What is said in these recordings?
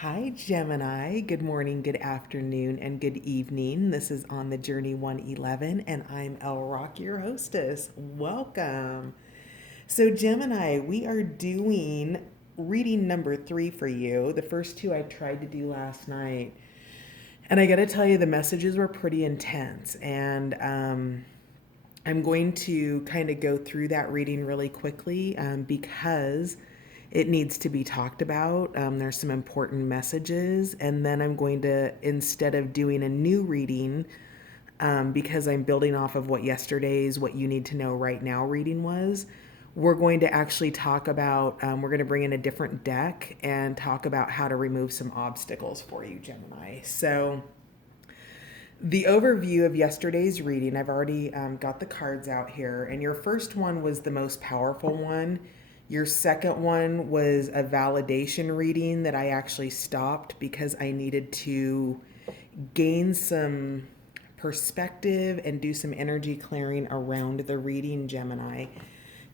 Hi, Gemini. Good morning, good afternoon, and good evening. This is On the Journey 111, and I'm El Rock, your hostess. Welcome. So, Gemini, we are doing reading number 3 for you. The first two I tried to do last night. And I got to tell you, the messages were pretty intense. And I'm going to kind of go through that reading really quickly because it needs to be talked about. There's some important messages. And then I'm going to, instead of doing a new reading, because I'm building off of what yesterday's What You Need to Know Right Now reading was, we're going to actually talk about, we're going to bring in a different deck and talk about how to remove some obstacles for you, Gemini. So, the overview of yesterday's reading, I've already got the cards out here. And your first one was the most powerful one. Your second one was a validation reading that I actually stopped because I needed to gain some perspective and do some energy clearing around the reading, Gemini.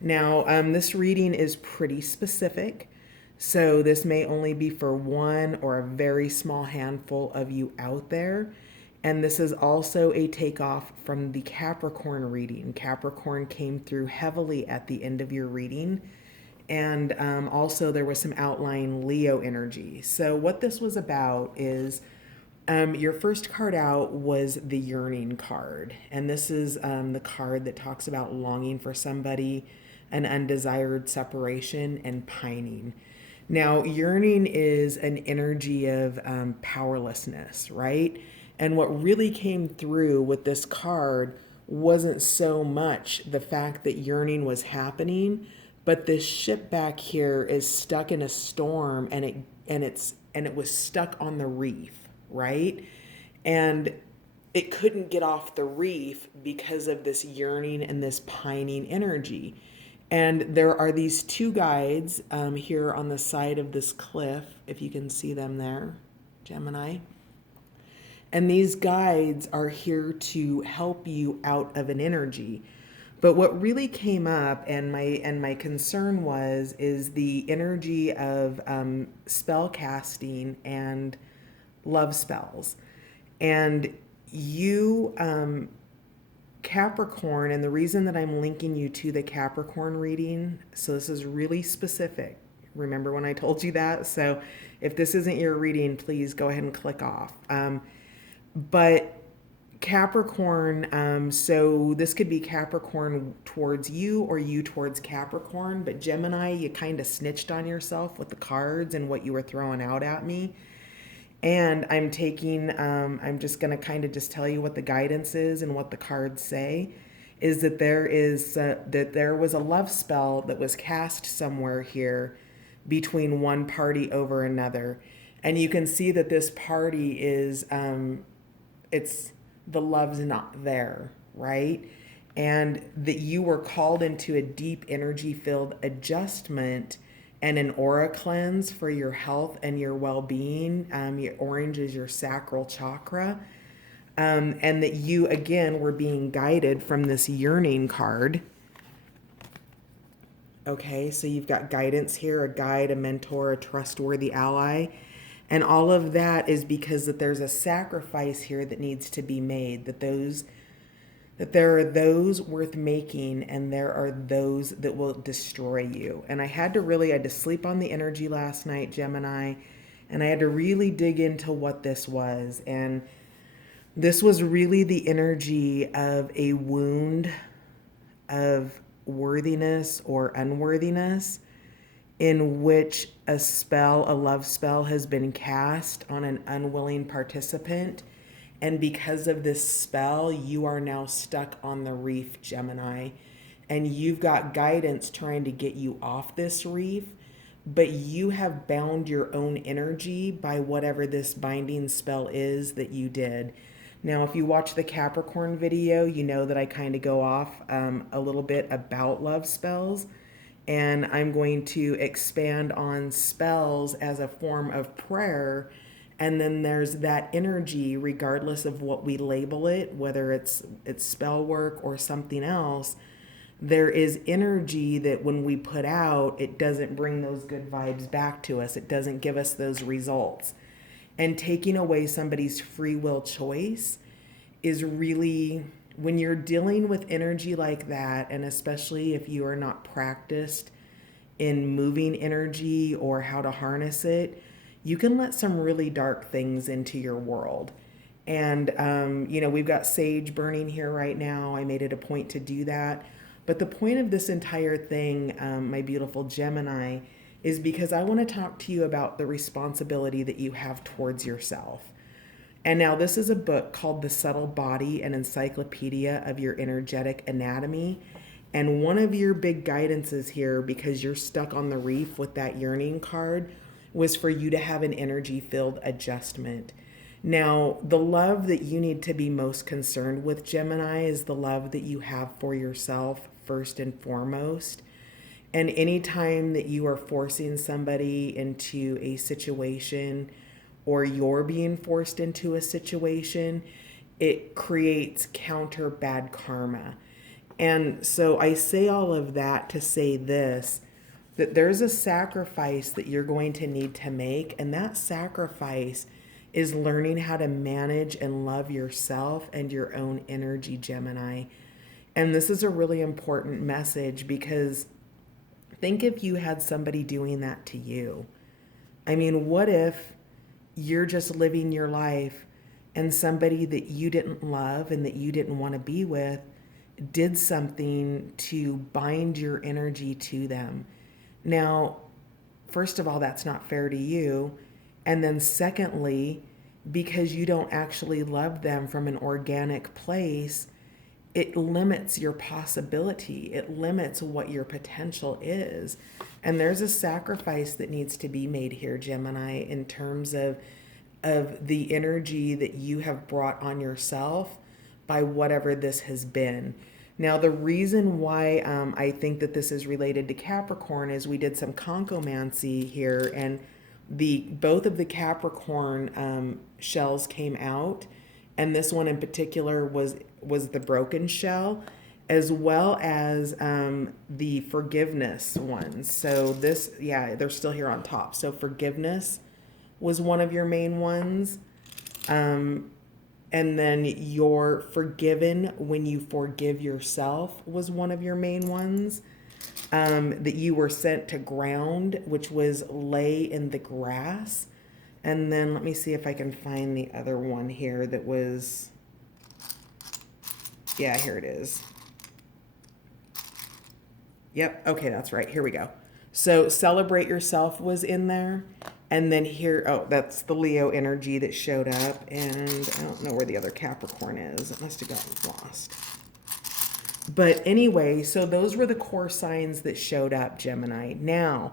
Now, this reading is pretty specific. So, this may only be for one or a very small handful of you out there. And this is also a takeoff from the Capricorn reading. Capricorn came through heavily at the end of your reading. And also, there was some outlying Leo energy. So, what this was about is your first card out was the yearning card. And this is the card that talks about longing for somebody, an undesired separation, and pining. Now, yearning is an energy of powerlessness, right? And what really came through with this card wasn't so much the fact that yearning was happening, but this ship back here is stuck in a storm and it was stuck on the reef, right? And it couldn't get off the reef because of this yearning and this pining energy. And there are these two guides here on the side of this cliff, if you can see them there, Gemini. And these guides are here to help you out of an energy. But what really came up, and my concern was, is the energy of spell casting and love spells. And you, Capricorn, and the reason that I'm linking you to the Capricorn reading, so this is really specific. Remember when I told you that? So if this isn't your reading, please go ahead and click off. But Capricorn, so this could be Capricorn towards you or you towards Capricorn, but Gemini, you kind of snitched on yourself with the cards and what you were throwing out at me. And I'm just going to kind of just tell you what the guidance is and what the cards say is that there was a love spell that was cast somewhere here between one party over another. And you can see that this party is, it's the love's not there, right? And that you were called into a deep energy filled adjustment and an aura cleanse for your health and your well being. Your orange is your sacral chakra. And that you, again, were being guided from this yearning card. Okay, so you've got guidance here, a guide, a mentor, a trustworthy ally. And all of that is because that there's a sacrifice here that needs to be made, that there are those worth making and there are those that will destroy you. And I had to sleep on the energy last night, Gemini, and I had to really dig into what this was. And this was really the energy of a wound of worthiness or unworthiness in which a love spell has been cast on an unwilling participant. And because of this spell, you are now stuck on the reef, Gemini. And you've got guidance trying to get you off this reef, but you have bound your own energy by whatever this binding spell is that you did. Now, if you watch the Capricorn video, you know that I kind of go off a little bit about love spells. And I'm going to expand on spells as a form of prayer. And then there's that energy, regardless of what we label it, whether it's spell work or something else, there is energy that when we put out, it doesn't bring those good vibes back to us. It doesn't give us those results. And taking away somebody's free will choice is really, when you're dealing with energy like that, and especially if you are not practiced in moving energy or how to harness it, you can let some really dark things into your world. And, we've got sage burning here right now. I made it a point to do that. But the point of this entire thing, my beautiful Gemini, is because I want to talk to you about the responsibility that you have towards yourself. And now this is a book called The Subtle Body, an Encyclopedia of Your Energetic Anatomy. And one of your big guidances here, because you're stuck on the reef with that yearning card, was for you to have an energy-filled adjustment. Now, the love that you need to be most concerned with, Gemini, is the love that you have for yourself first and foremost. And anytime that you are forcing somebody into a situation, or you're being forced into a situation, it creates counter bad karma. And so I say all of that to say this, that there's a sacrifice that you're going to need to make. And that sacrifice is learning how to manage and love yourself and your own energy, Gemini. And this is a really important message, because think if you had somebody doing that to you. I mean, what if you're just living your life and somebody that you didn't love and that you didn't want to be with did something to bind your energy to them? Now, first of all, that's not fair to you. And then secondly, because you don't actually love them from an organic place, it limits your possibility. It limits what your potential is. And there's a sacrifice that needs to be made here, Gemini, in terms of the energy that you have brought on yourself by whatever this has been. Now, the reason why I think that this is related to Capricorn is we did some conchomancy here, and both of the Capricorn shells came out, and this one in particular was the broken shell, as well as the forgiveness ones. So this, yeah, they're still here on top. So forgiveness was one of your main ones. And then you're forgiven when you forgive yourself was one of your main ones. That you were sent to ground, which was lay in the grass. And then let me see if I can find the other one here that was, yeah, here it is. Yep, okay, that's right, here we go. So celebrate yourself was in there. And then here, oh, that's the Leo energy that showed up. And I don't know where the other Capricorn is. It must have gotten lost. But anyway, so those were the core signs that showed up, Gemini. Now,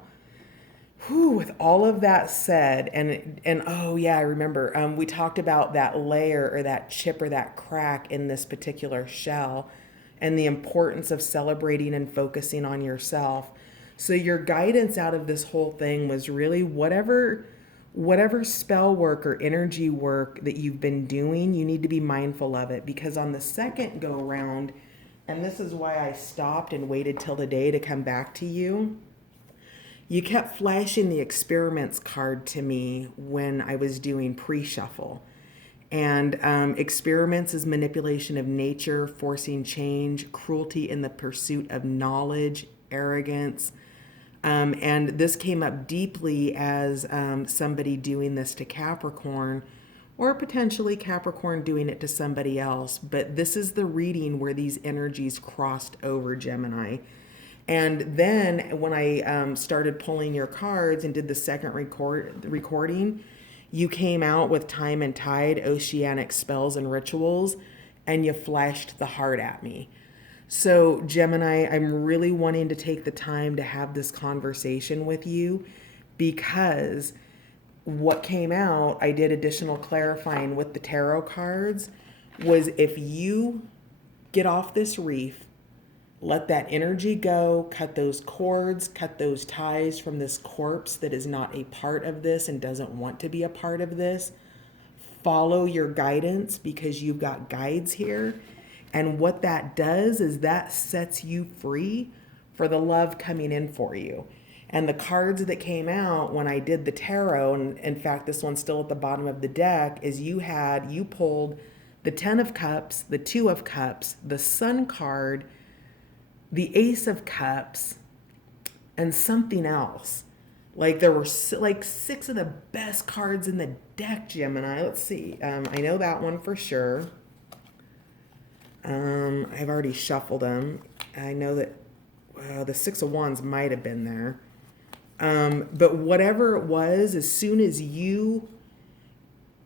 with all of that said, and oh yeah, I remember, we talked about that layer or that chip or that crack in this particular shell and the importance of celebrating and focusing on yourself. So your guidance out of this whole thing was really whatever spell work or energy work that you've been doing, you need to be mindful of it, because on the second go round, and this is why I stopped and waited till the day to come back to you, you kept flashing the experiments card to me when I was doing pre-shuffle. And experiments is manipulation of nature, forcing change, cruelty in the pursuit of knowledge, arrogance. And this came up deeply as somebody doing this to Capricorn, or potentially Capricorn doing it to somebody else. But this is the reading where these energies crossed over, Gemini. And then when I started pulling your cards and did the second recording, you came out with time and tide, oceanic spells and rituals, and you flashed the heart at me. So Gemini, I'm really wanting to take the time to have this conversation with you, because what came out, I did additional clarifying with the tarot cards, was if you get off this reef, let that energy go, cut those cords, cut those ties from this corpse that is not a part of this and doesn't want to be a part of this. Follow your guidance, because you've got guides here. And what that does is that sets you free for the love coming in for you. And the cards that came out when I did the tarot, and in fact, this one's still at the bottom of the deck, is you pulled the 10 of Cups, the 2 of Cups, the Sun card, the Ace of Cups, and something else. Like there were like 6 of the best cards in the deck, Gemini. Let's see. I know that one for sure. I've already shuffled them. I know that the 6 of Wands might have been there. But whatever it was, as soon as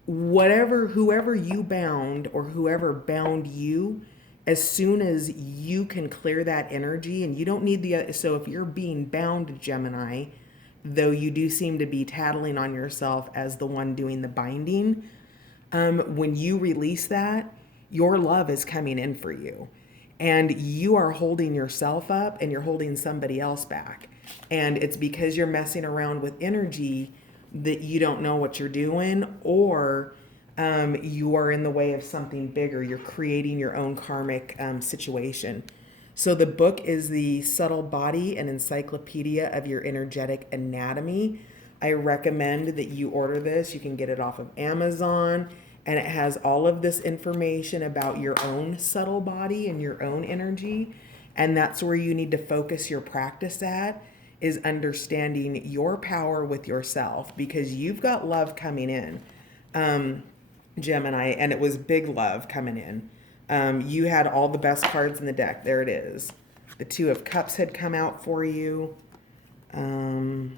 whoever you bound or whoever bound you, as soon as you can clear that energy, and you don't need so if you're being bound, Gemini, though you do seem to be tattling on yourself as the one doing the binding, when you release that, your love is coming in for you. And you are holding yourself up and you're holding somebody else back. And it's because you're messing around with energy that you don't know what you're doing, or you are in the way of something bigger. You're creating your own karmic situation. So the book is The Subtle Body, an Encyclopedia of Your Energetic Anatomy. I recommend that you order this. You can get it off of Amazon, and it has all of this information about your own subtle body and your own energy. And that's where you need to focus your practice at, is understanding your power with yourself, because you've got love coming in, Gemini, and it was big love coming in. You had all the best cards in the deck. There it is. The 2 of Cups had come out for you. I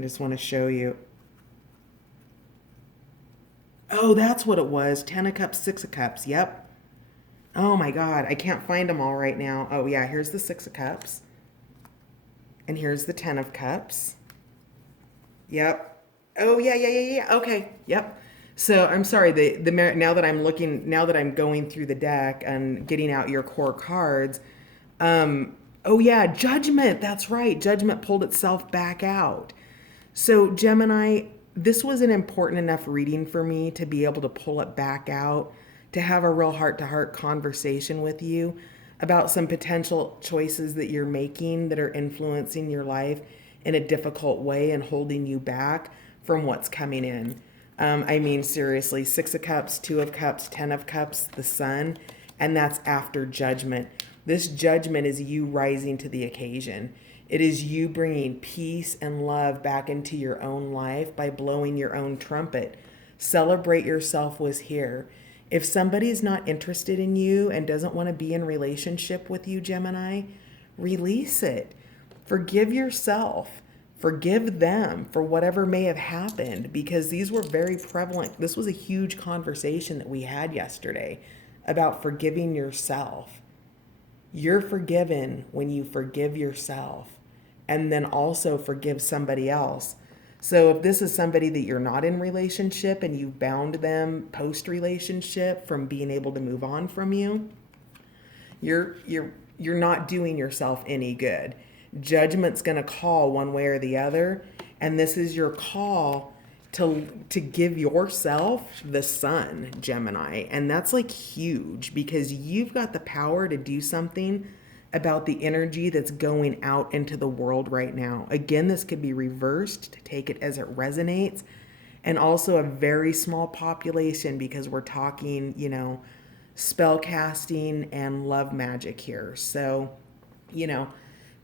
just want to show you. Oh, that's what it was. 10 of Cups, 6 of Cups. Yep. Oh my God, I can't find them all right now. Oh yeah, here's the 6 of Cups. And here's the 10 of Cups. Yep. Oh yeah. Okay. Yep. So I'm sorry, now that I'm going through the deck and getting out your core cards, oh yeah, Judgment, that's right. Judgment pulled itself back out. So Gemini, this was an important enough reading for me to be able to pull it back out, to have a real heart-to-heart conversation with you about some potential choices that you're making that are influencing your life in a difficult way and holding you back from what's coming in. I mean, seriously, 6 of Cups, 2 of Cups, 10 of Cups, the Sun, and that's after Judgment. This Judgment is you rising to the occasion. It is you bringing peace and love back into your own life by blowing your own trumpet. Celebrate yourself was here. If somebody is not interested in you and doesn't want to be in relationship with you, Gemini, release it. Forgive yourself. Forgive them for whatever may have happened, because these were very prevalent. This was a huge conversation that we had yesterday about forgiving yourself. You're forgiven when you forgive yourself and then also forgive somebody else. So if this is somebody that you're not in relationship and you've bound them post-relationship from being able to move on from you, you're not doing yourself any good. Judgment's going to call one way or the other, and this is your call to give yourself the sun, Gemini. And that's like huge, because you've got the power to do something about the energy that's going out into the world right now. Again, this could be reversed to take it as it resonates, and also a very small population, because we're talking, spell casting and love magic here. So,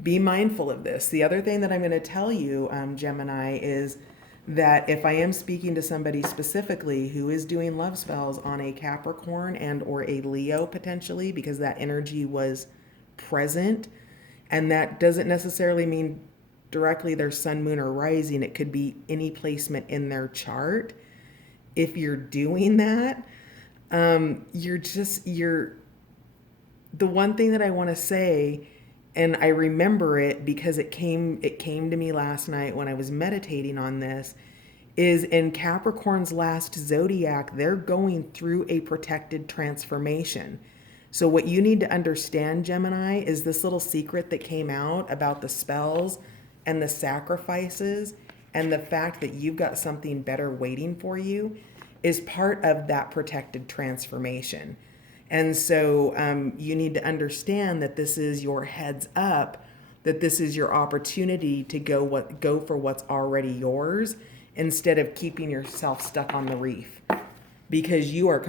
be mindful of this. The other thing that I'm going to tell you, Gemini, is that if I am speaking to somebody specifically who is doing love spells on a Capricorn and or a Leo potentially, because that energy was present, and that doesn't necessarily mean directly their sun, moon, or rising. It could be any placement in their chart. If you're doing that, the one thing that I want to say, and I remember it because it came to me last night when I was meditating on this, is in Capricorn's last zodiac, they're going through a protected transformation. So what you need to understand, Gemini, is this little secret that came out about the spells and the sacrifices and the fact that you've got something better waiting for you. is part of that protected transformation. And so you need to understand that this is your heads up, that this is your opportunity to go for what's already yours instead of keeping yourself stuck on the reef, because you are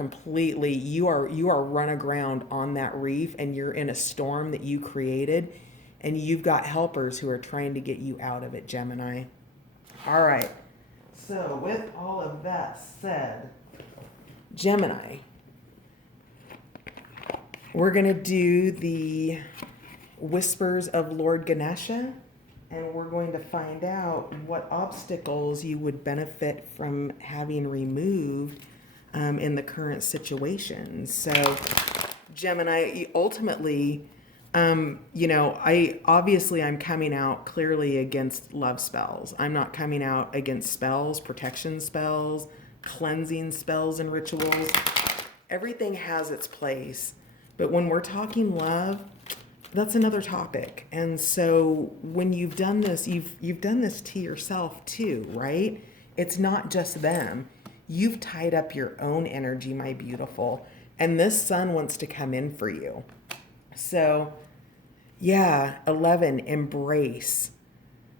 run aground on that reef, and you're in a storm that you created, and you've got helpers who are trying to get you out of it, Gemini. All right. So with all of that said, Gemini, we're going to do the Whispers of Lord Ganesha, and we're going to find out what obstacles you would benefit from having removed in the current situation. So, Gemini, ultimately, I'm coming out clearly against love spells. I'm not coming out against spells, protection spells, cleansing spells, and rituals. Everything has its place, but when we're talking love, that's another topic. And so when you've done this, you've done this to yourself too, right? It's not just them. You've tied up your own energy, my beautiful, and this sun wants to come in for you. So, yeah, 11, embrace.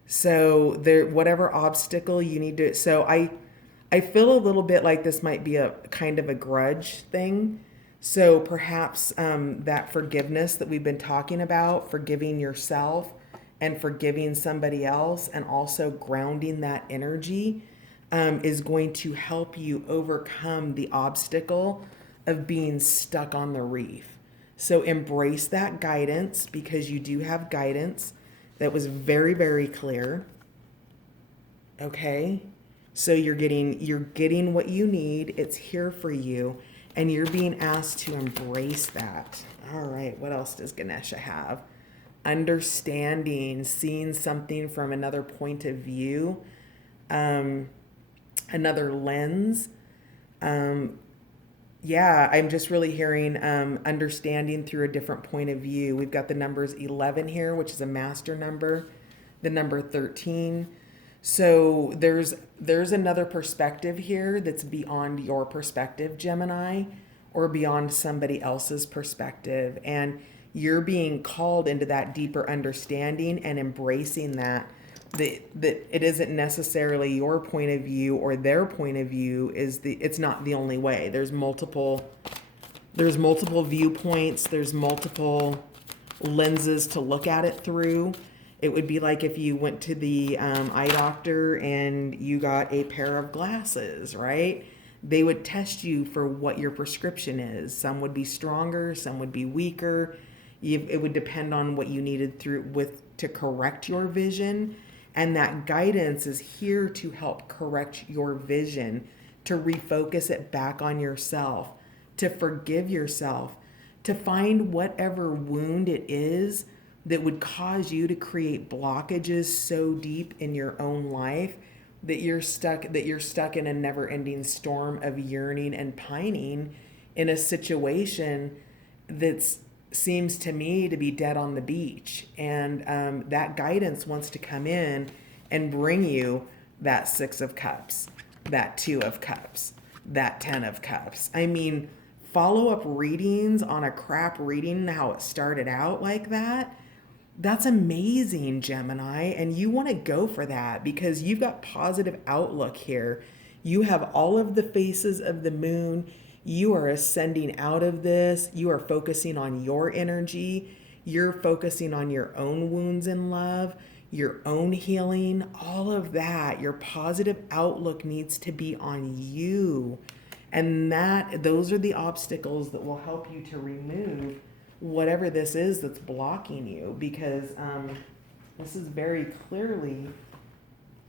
So there, whatever obstacle you need to. So I feel a little bit like this might be a kind of a grudge thing. So perhaps that forgiveness that we've been talking about, forgiving yourself and forgiving somebody else, and also grounding that energy, is going to help you overcome the obstacle of being stuck on the reef. So embrace that guidance, because you do have guidance that was very, very clear. Okay? So you're getting what you need. It's here for you, and you're being asked to embrace that. All right, what else does Ganesha have? Understanding, seeing something from another point of view, another lens. Yeah, I'm just really hearing understanding through a different point of view. We've got the numbers 11 here, which is a master number, the number 13. So there's another perspective here that's beyond your perspective, Gemini, or beyond somebody else's perspective. And you're being called into that deeper understanding and embracing that it isn't necessarily your point of view or their point of view it's not the only way. There's multiple viewpoints, there's multiple lenses to look at it through. It would be like if you went to the eye doctor and you got a pair of glasses, right? They would test you for what your prescription is. Some would be stronger, some would be weaker. It would depend on what you needed to correct your vision. And that guidance is here to help correct your vision, to refocus it back on yourself, to forgive yourself, to find whatever wound it is that would cause you to create blockages so deep in your own life that you're stuck in a never-ending storm of yearning and pining in a situation that seems to me to be dead on the beach. And that guidance wants to come in and bring you that 6 of Cups, that 2 of Cups, that 10 of Cups. I mean, follow-up readings on a crap reading, how it started out like that, that's amazing, Gemini. And you want to go for that because you've got positive outlook here. You have all of the phases of the moon. You are ascending out of this. You are focusing on your energy. You're focusing on your own wounds in love, your own healing, all of that. Your positive outlook needs to be on you. And those are the obstacles that will help you to remove whatever this is that's blocking you, because this is very clearly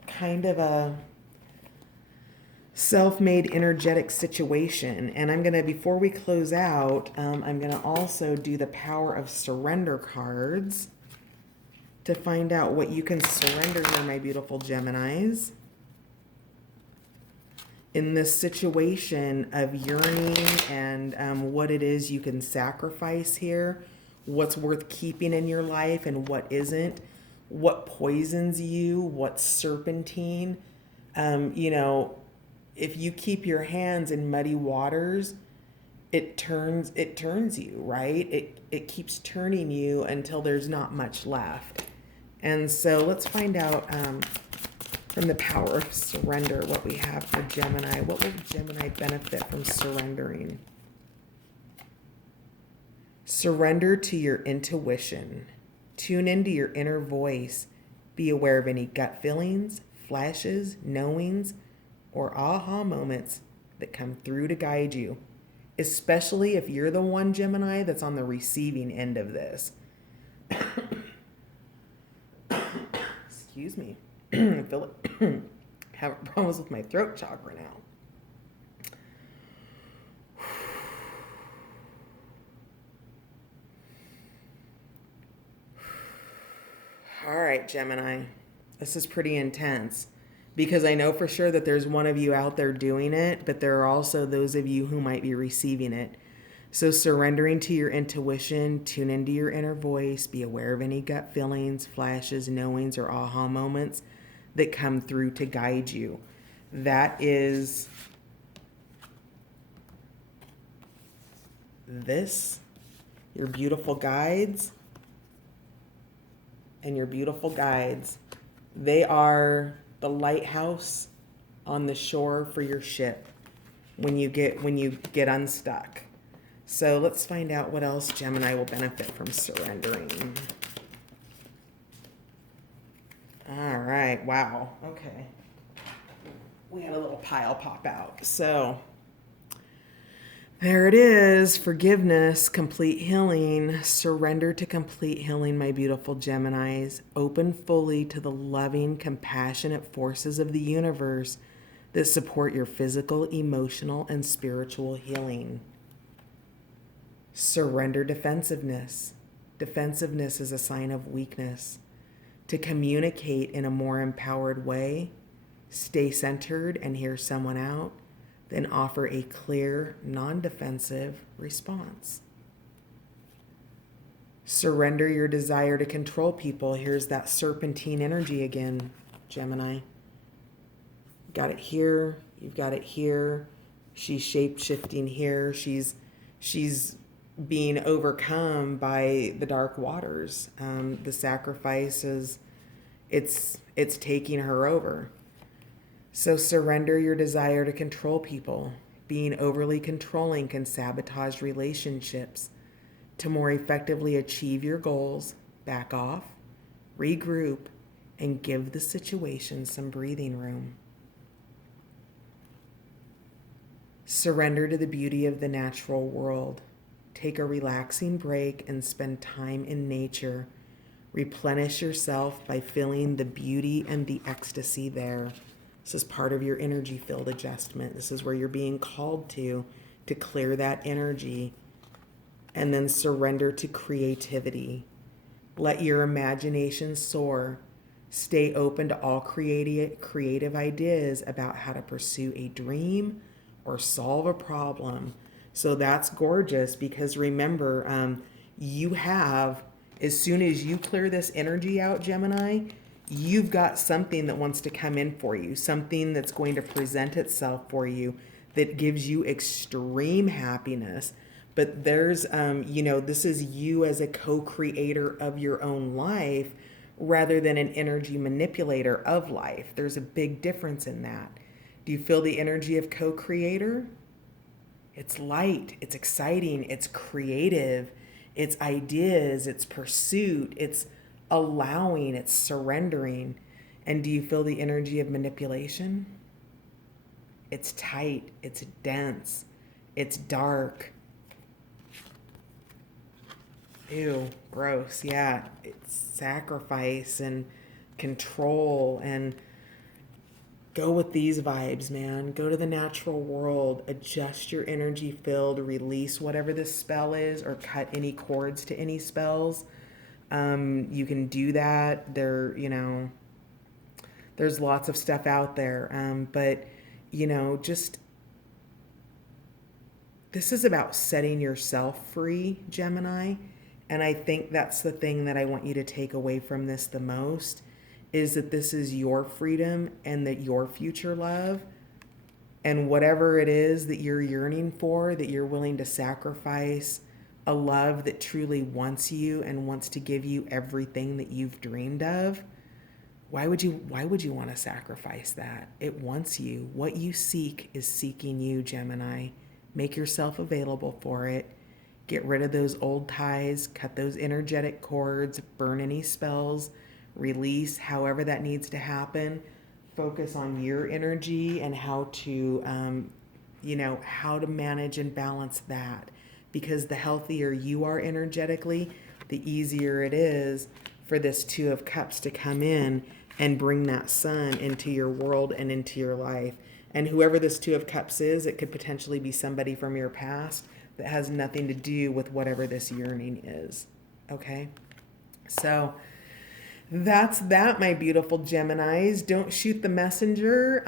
kind of a self-made energetic situation. And I'm going to, before we close out, I'm going to also do the Power of Surrender cards to find out what you can surrender here, my beautiful Geminis, in this situation of yearning, and what it is you can sacrifice here, what's worth keeping in your life and what isn't, what poisons you, what's serpentine. if you keep your hands in muddy waters, it turns you, right? It keeps turning you until there's not much left. And so let's find out from the power of surrender what we have for Gemini. What will Gemini benefit from surrendering? Surrender to your intuition. Tune into your inner voice. Be aware of any gut feelings, flashes, knowings, or aha moments that come through to guide you, especially if you're the one, Gemini, that's on the receiving end of this. Excuse me. I feel it. Having problems with my throat chakra now. All right, Gemini. This is pretty intense because I know for sure that there's one of you out there doing it, but there are also those of you who might be receiving it. So surrendering to your intuition, tune into your inner voice, be aware of any gut feelings, flashes, knowings, or aha moments that come through to guide you. That is this, your beautiful guides. And your beautiful guides, they are the lighthouse on the shore for your ship when you get unstuck. So let's find out what else Gemini will benefit from surrendering. All right, wow, okay. We had a little pile pop out. So there it is. Forgiveness, complete healing. Surrender to complete healing, my beautiful Geminis. Open fully to the loving, compassionate forces of the universe that support your physical, emotional, and spiritual healing. Surrender defensiveness. Defensiveness is a sign of weakness. To communicate in a more empowered way, stay centered and hear someone out, then offer a clear, non-defensive response. Surrender your desire to control people. Here's that serpentine energy again, Gemini. Got it here, you've got it here. She's shape-shifting here. She's being overcome by the dark waters. The sacrifice is, it's taking her over. So surrender your desire to control people. Being overly controlling can sabotage relationships. To more effectively achieve your goals, back off, regroup, and give the situation some breathing room. Surrender to the beauty of the natural world. Take a relaxing break and spend time in nature. Replenish yourself by feeling the beauty and the ecstasy there. This is part of your energy field adjustment. This is where you're being called to clear that energy. And then surrender to creativity. Let your imagination soar. Stay open to all creative ideas about how to pursue a dream or solve a problem. So that's gorgeous because remember, you have, as soon as you clear this energy out, Gemini, you've got something that wants to come in for you, something that's going to present itself for you that gives you extreme happiness. But there's, this is you as a co-creator of your own life rather than an energy manipulator of life. There's a big difference in that. Do you feel the energy of co-creator? It's light, it's exciting, it's creative, it's ideas, it's pursuit, it's allowing, it's surrendering. And do you feel the energy of manipulation? It's tight, it's dense, it's dark. Ew, gross. Yeah, it's sacrifice and control. And go with these vibes, man. Go to the natural world, adjust your energy field, release whatever this spell is, or cut any cords to any spells. You can do that. There's lots of stuff out there. But just, this is about setting yourself free, Gemini. And I think that's the thing that I want you to take away from this the most, is that this is your freedom and that your future love And whatever it is that you're yearning for, that you're willing to sacrifice a love that truly wants you and wants to give you everything that you've dreamed of, why would you want to sacrifice that? It wants you. What you seek is seeking you, Gemini. Make yourself available for it. Get rid of those old ties, cut those energetic cords, burn any spells, release however that needs to happen. Focus on your energy and how to, how to manage and balance that. Because the healthier you are energetically, the easier it is for this Two of Cups to come in and bring that sun into your world and into your life. And whoever this Two of Cups is, it could potentially be somebody from your past that has nothing to do with whatever this yearning is. Okay? So that's that, my beautiful Geminis. Don't shoot the messenger.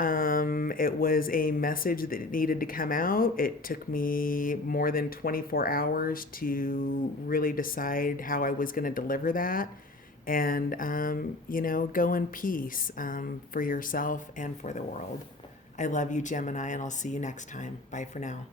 It was a message that needed to come out. It took me more than 24 hours to really decide how I was going to deliver that. And, go in peace for yourself and for the world. I love you, Gemini, and I'll see you next time. Bye for now.